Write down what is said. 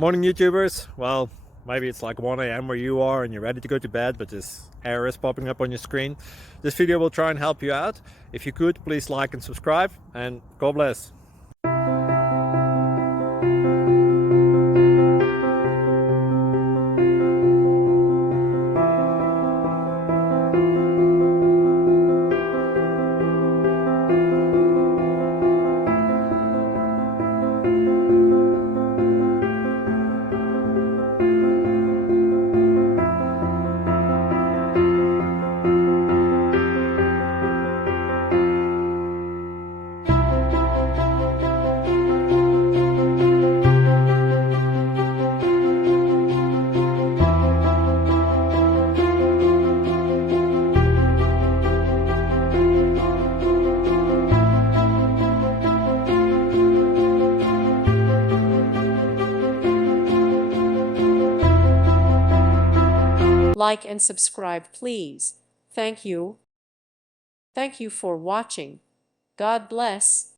Morning YouTubers. Well, maybe it's like 1 a.m. where you are and you're ready to go to bed, but this error is popping up on your screen. This video will try and help you out. If you could, please like and subscribe, and God bless. Like and subscribe, please. Thank you. Thank you for watching. God bless.